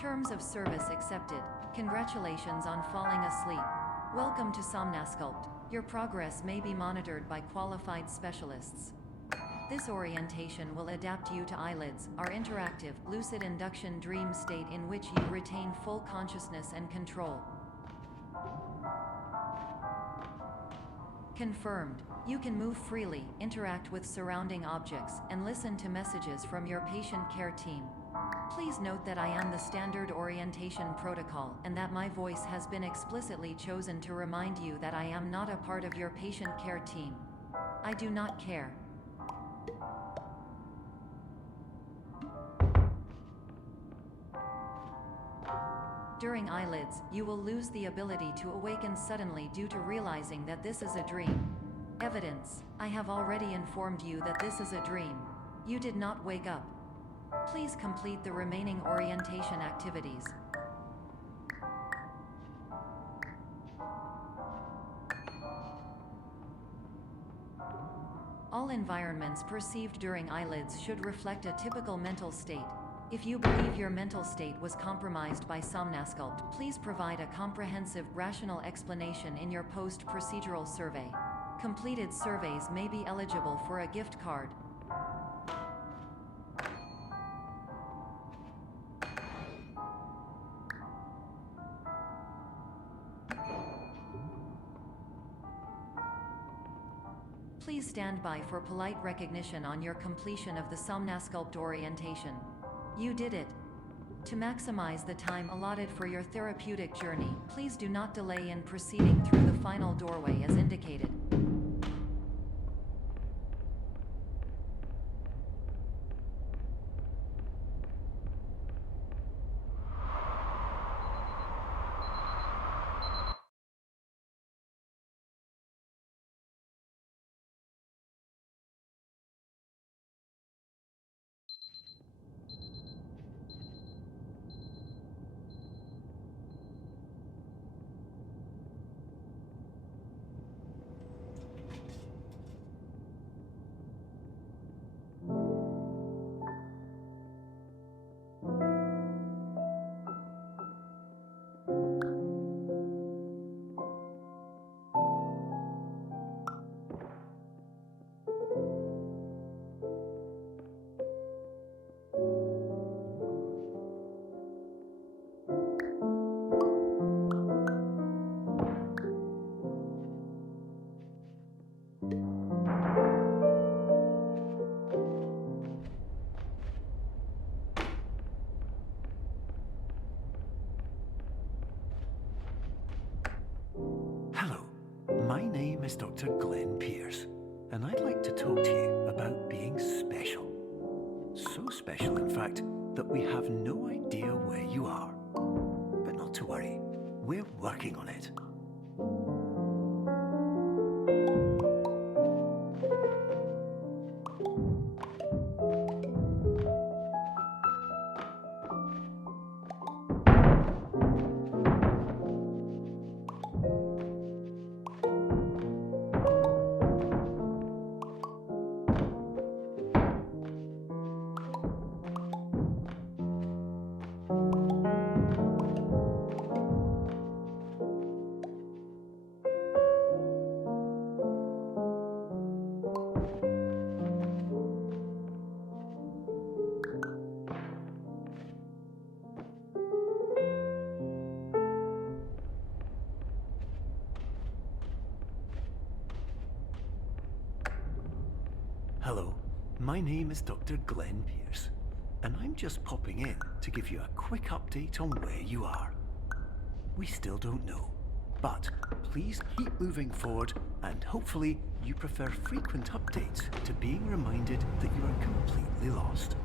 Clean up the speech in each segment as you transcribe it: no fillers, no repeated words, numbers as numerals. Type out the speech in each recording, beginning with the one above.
Terms of service accepted. Congratulations on falling asleep. Welcome to Somnasculpt. Your progress may be monitored by qualified specialists. This orientation will adapt you to eyelids, our interactive, lucid induction dream state in which you retain full consciousness and control. Confirmed. You can move freely, interact with surrounding objects, and listen to messages from your patient care team. Please note that I am the standard orientation protocol, and that my voice has been explicitly chosen to remind you that I am not a part of your patient care team. I do not care. During eyelids, you will lose the ability to awaken suddenly due to realizing that this is a dream. Evidence. I have already informed you that this is a dream. You did not wake up. Please complete the remaining orientation activities. All environments perceived during eyelids should reflect a typical mental state. If you believe your mental state was compromised by Somnasculpt, please provide a comprehensive, rational explanation in your post-procedural survey. Completed surveys may be eligible for a gift card. Please stand by for polite recognition on your completion of the Somnasculpt orientation. You did it. To maximize the time allotted for your therapeutic journey, please do not delay in proceeding through the final doorway as indicated. Hello, my name is Dr. Glenn Pierce, and I'd like to talk to you about being special. So special, in fact, that we have no idea where you are. But not to worry, we're working on it. Hello, my name is Dr. Glenn Pierce, and I'm just popping in to give you a quick update on where you are. We still don't know, but please keep moving forward, and hopefully you prefer frequent updates to being reminded that you are completely lost.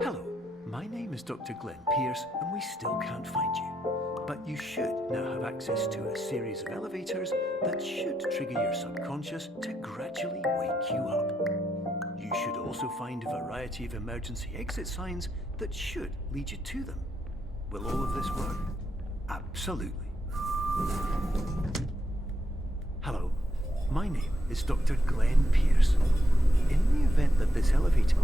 Hello, my name is Dr. Glenn Pierce, and we still can't find you. But you should now have access to a series of elevators that should trigger your subconscious to gradually wake you up. You should also find a variety of emergency exit signs that should lead you to them. Will all of this work? Absolutely. Hello, my name is Dr. Glenn Pierce. In the event that this elevator...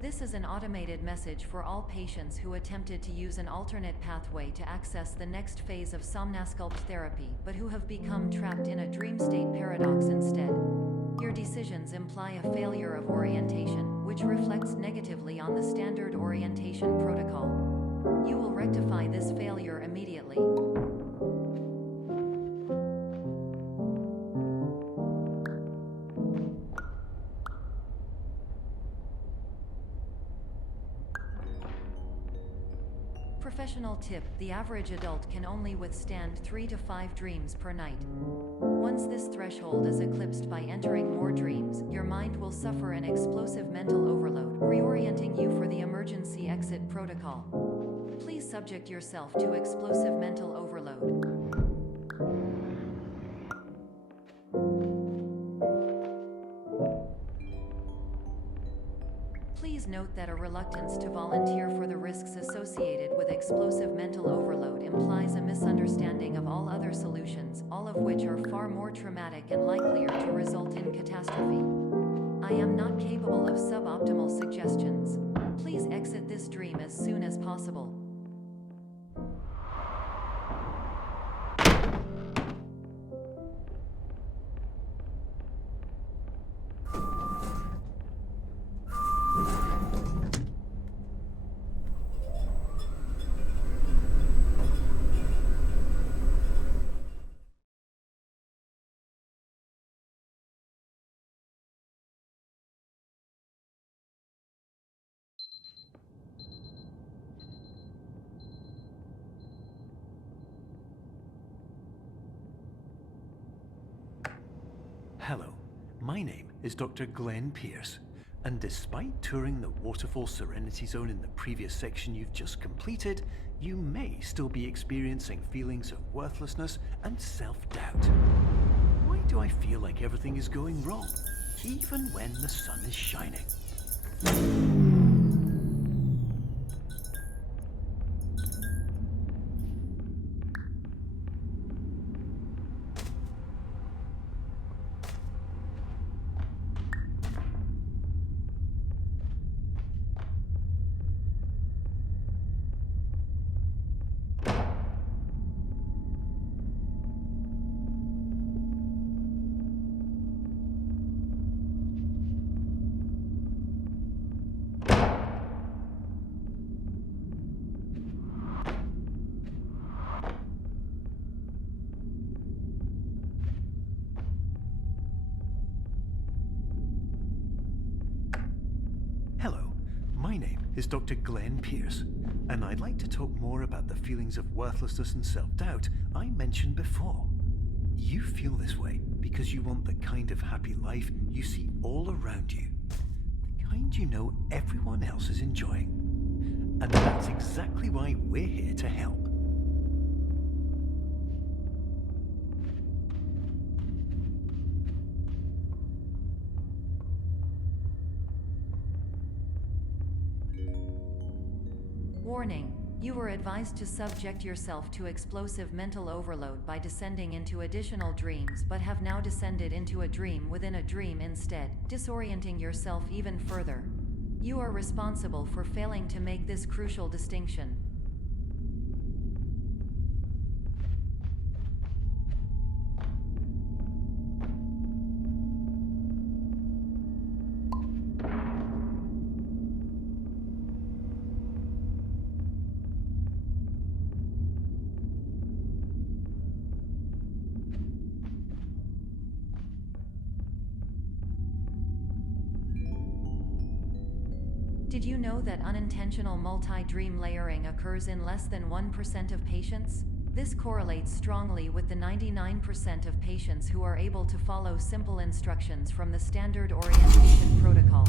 This is an automated message for all patients who attempted to use an alternate pathway to access the next phase of Somnasculpt therapy, but who have become trapped in a dream state paradox instead. Your decisions imply a failure of orientation, which reflects negatively on the standard orientation protocol. You will rectify this failure immediately. Professional tip: the average adult can only withstand 3 to 5 dreams per night. Once this threshold is eclipsed by entering more dreams, your mind will suffer an explosive mental overload, reorienting you for the emergency exit protocol. Please subject yourself to explosive mental overload. Please note that a reluctance to volunteer for the risks associated with explosive mental overload implies a misunderstanding of all other solutions, all of which are far more traumatic and likelier to result in catastrophe. I am not capable of suboptimal suggestions. Please exit this dream as soon as possible. Hello, my name is Dr. Glenn Pierce, and despite touring the Waterfall Serenity Zone in the previous section you've just completed, you may still be experiencing feelings of worthlessness and self-doubt. Why do I feel like everything is going wrong, even when the sun is shining? Hello, my name is Dr. Glenn Pierce, and I'd like to talk more about the feelings of worthlessness and self-doubt I mentioned before. You feel this way because you want the kind of happy life you see all around you, the kind you know everyone else is enjoying. And that's exactly why we're here to help. Warning: you are advised to subject yourself to explosive mental overload by descending into additional dreams, but have now descended into a dream within a dream instead, disorienting yourself even further. You are responsible for failing to make this crucial distinction. Did you know that unintentional multi-dream layering occurs in less than 1% of patients? This correlates strongly with the 99% of patients who are able to follow simple instructions from the standard orientation protocol.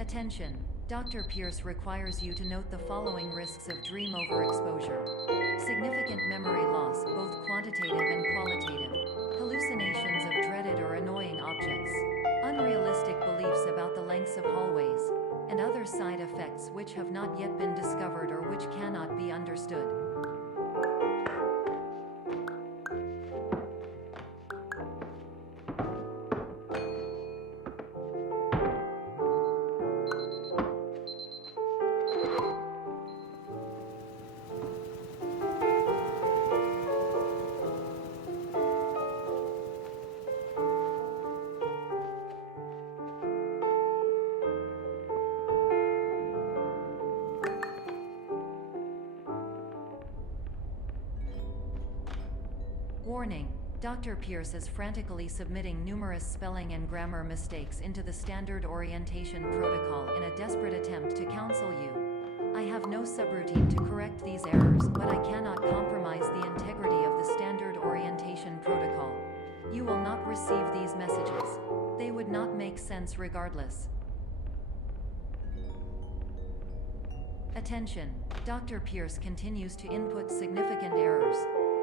Attention! Dr. Pierce requires you to note the following risks of dream overexposure. Significant memory loss, both quantitative and qualitative. Hallucinations of dreaded or annoying objects. Unrealistic beliefs about the lengths of hallways. And other side effects which have not yet been discovered or which cannot be understood. Warning: Dr. Pierce is frantically submitting numerous spelling and grammar mistakes into the standard orientation protocol in a desperate attempt to counsel you. I have no subroutine to correct these errors, but I cannot compromise the integrity of the standard orientation protocol. You will not receive these messages. They would not make sense regardless. Attention! Dr. Pierce continues to input significant errors.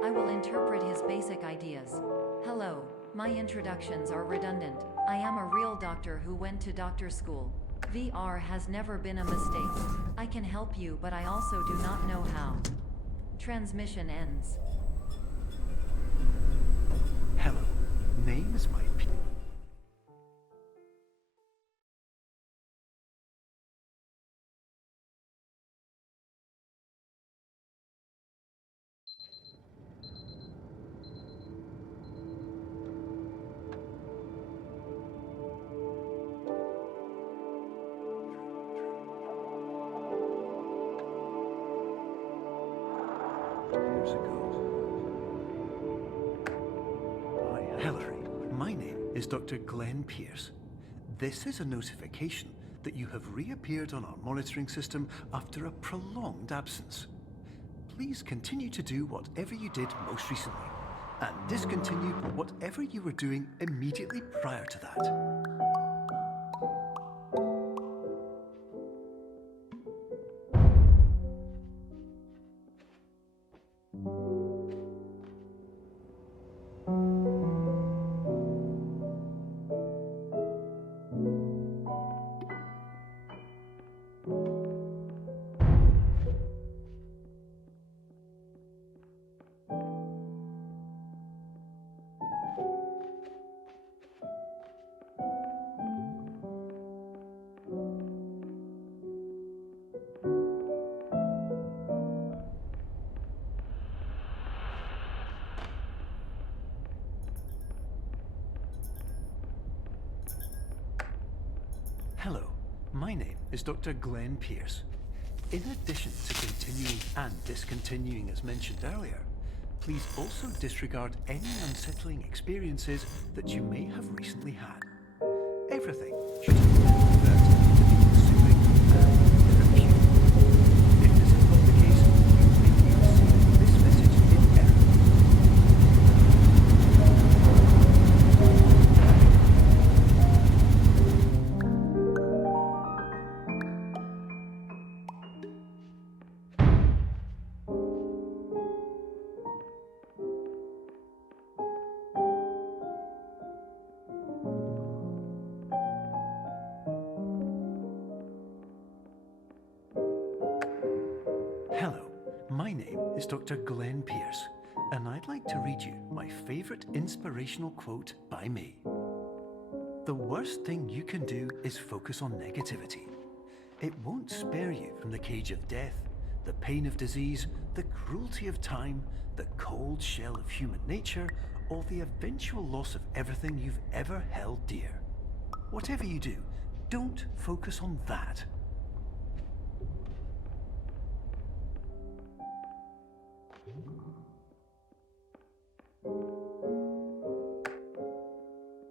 I will interpret his basic ideas. Hello, my introductions are redundant. I am a real doctor who went to doctor school. VR has never been a mistake. I can help you, but I also do not know how. Transmission ends. Hello, name is Mike. Hello, my name is Dr. Glenn Pierce. This is a notification that you have reappeared on our monitoring system after a prolonged absence. Please continue to do whatever you did most recently, and discontinue whatever you were doing immediately prior to that. Hello, my name is Dr. Glenn Pierce. In addition to continuing and discontinuing as mentioned earlier, please also disregard any unsettling experiences that you may have recently had. Everything should have been converted to be soothing and therapeutic. If this is not the case, you may be receiving this message in error. is Dr. Glenn Pierce, and I'd like to read you my favourite inspirational quote by me. The worst thing you can do is focus on negativity. It won't spare you from the cage of death, the pain of disease, the cruelty of time, the cold shell of human nature, or the eventual loss of everything you've ever held dear. Whatever you do, don't focus on that.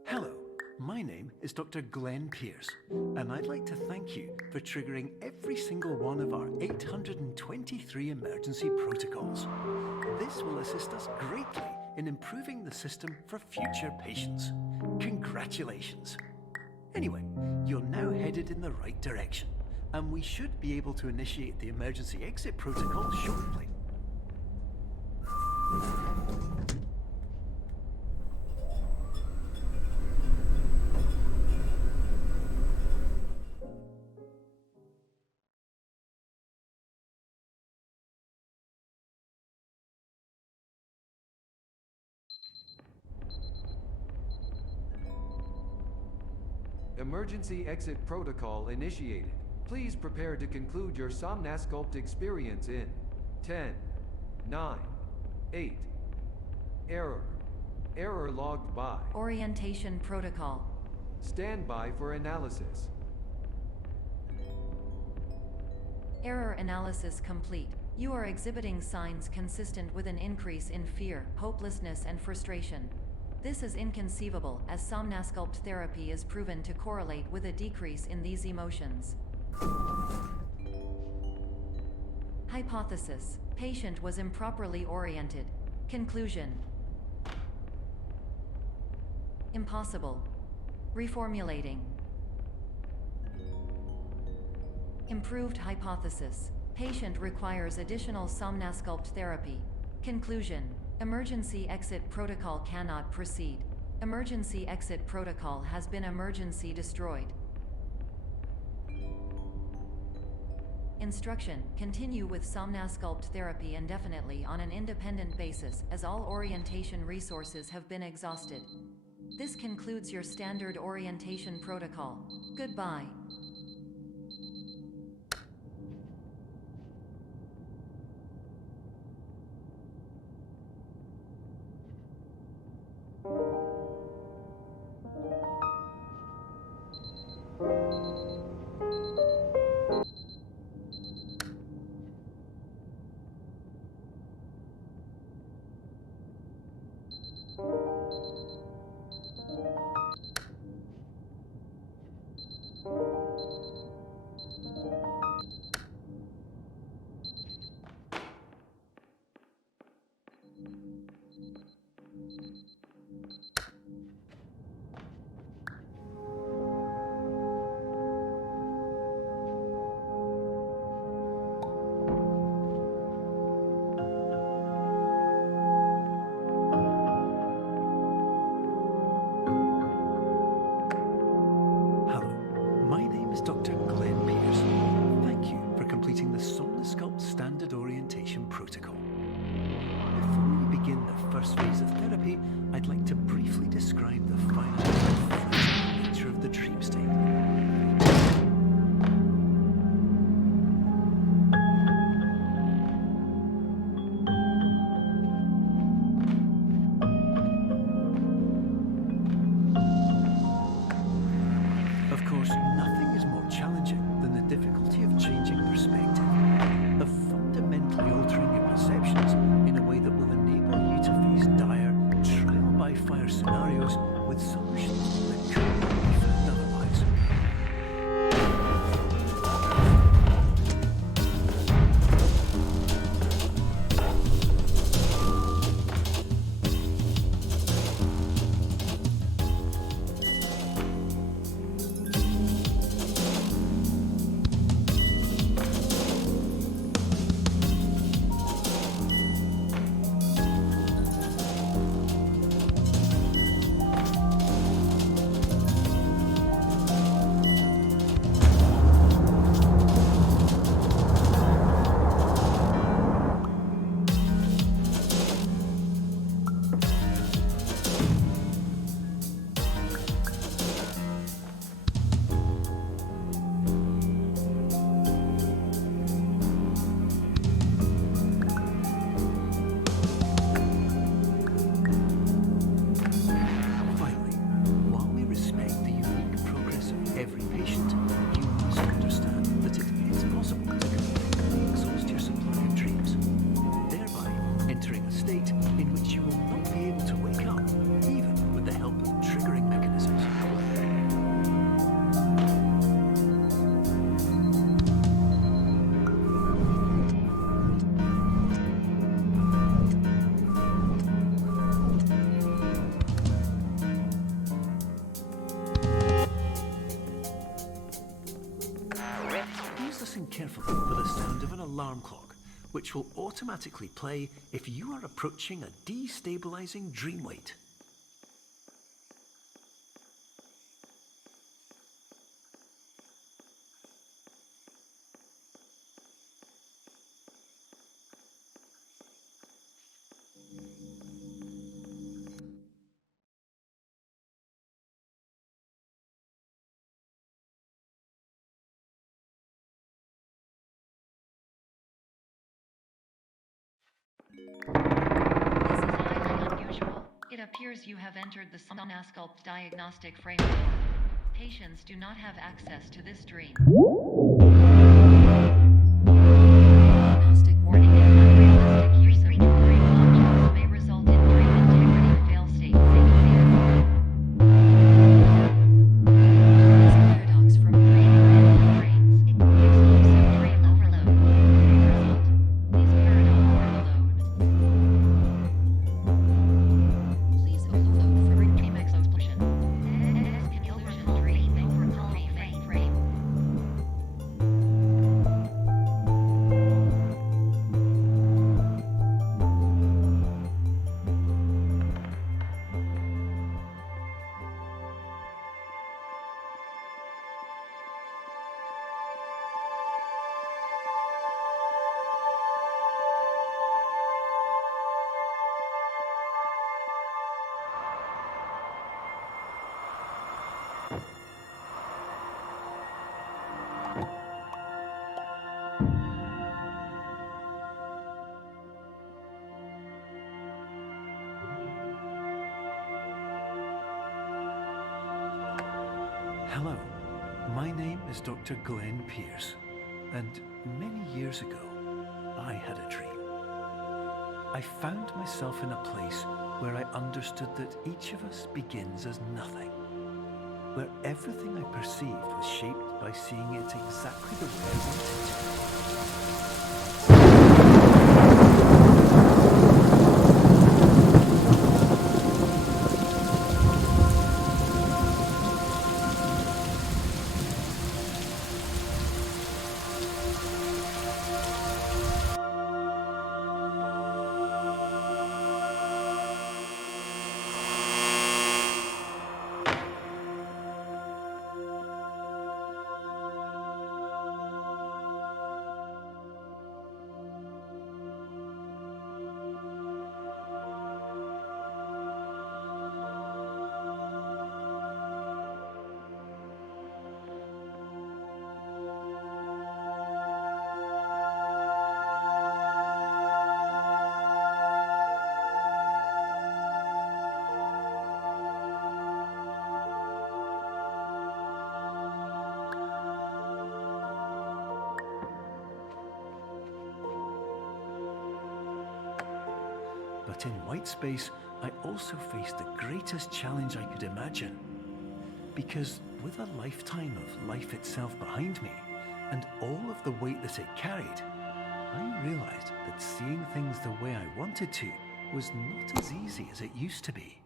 Hello, my name is Dr. Glenn Pierce, and I'd like to thank you for triggering every single one of our 823 emergency protocols. This will assist us greatly in improving the system for future patients. Congratulations! Anyway, you're now headed in the right direction, and we should be able to initiate the emergency exit protocol shortly. Emergency exit protocol initiated. Please prepare to conclude your Somnasculpt experience in 10, 9, 8. Error. Error logged by. Orientation protocol. Stand by for analysis. Error analysis complete. You are exhibiting signs consistent with an increase in fear, hopelessness, and frustration. This is inconceivable, as Somnasculpt therapy is proven to correlate with a decrease in these emotions. Hypothesis: patient was improperly oriented. Conclusion: impossible. Reformulating. Improved hypothesis: patient requires additional Somnasculpt therapy. Conclusion: emergency exit protocol cannot proceed. Emergency exit protocol has been emergency destroyed. Instruction: continue with Somnasculpt therapy indefinitely on an independent basis, as all orientation resources have been exhausted. This concludes your standard orientation protocol. Goodbye. Dr. Glenn Pierce. Thank you for completing the Somnasculpt Standard Orientation Protocol. Before we begin the first phase of therapy, I'd like to briefly describe the final and frightening nature of the dream state. Of course, nothing is more challenging than the difficulty of changing perspective, of fundamentally altering your perceptions in a way that will enable you to face dire, trial-by-fire scenarios with solutions that couldn't be found otherwise. carefully for the sound of an alarm clock, which will automatically play if you are approaching a destabilizing dream weight. This is highly unusual. It appears you have entered the Somnasculpt diagnostic framework. Patients do not have access to this dream. Diagnostic warning and unrealistic use of dream objects may result in dream integrity fail-state safety. This paradox from dreaming many brains, exclusive dream overload, may result. These paradox overload. Please overload for dream explosion. Illusion dream overcome frame. Hello, my name is Dr. Glenn Pierce, and many years ago, I had a dream. I found myself in a place where I understood that each of us begins as nothing, where everything I perceived was shaped by seeing it exactly the way I wanted to. But in white space, I also faced the greatest challenge I could imagine. Because with a lifetime of life itself behind me, and all of the weight that it carried, I realized that seeing things the way I wanted to was not as easy as it used to be.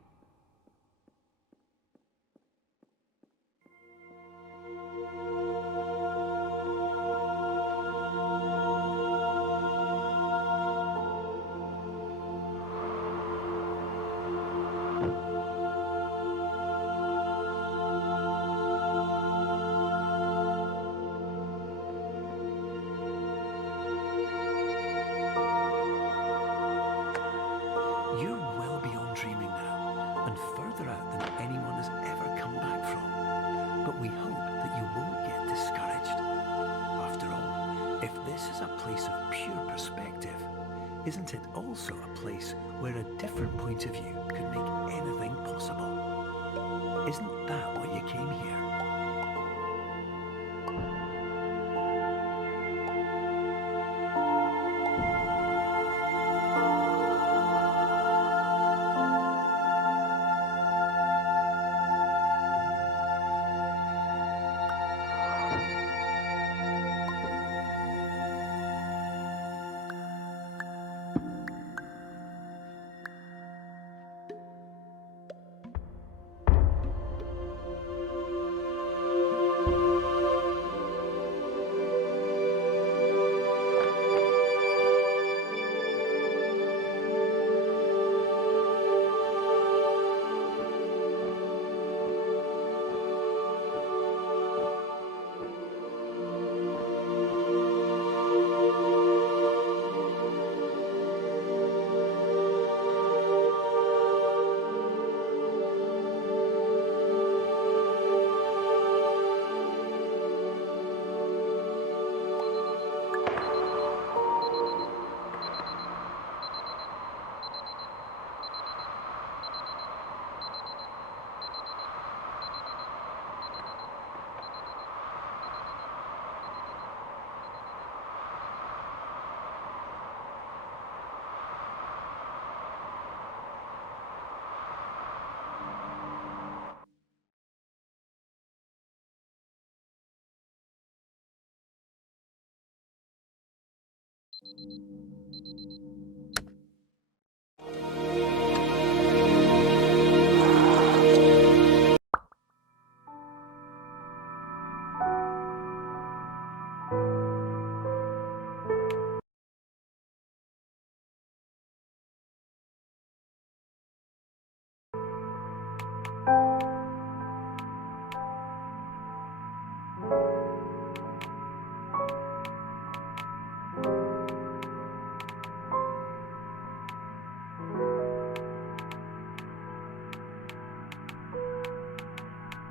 You're well beyond dreaming now, and further out than anyone has ever come back from. But we hope that you won't get discouraged. After all, if this is a place of pure perspective, isn't it also a place where a different point of view could make anything possible? Isn't that why you came here?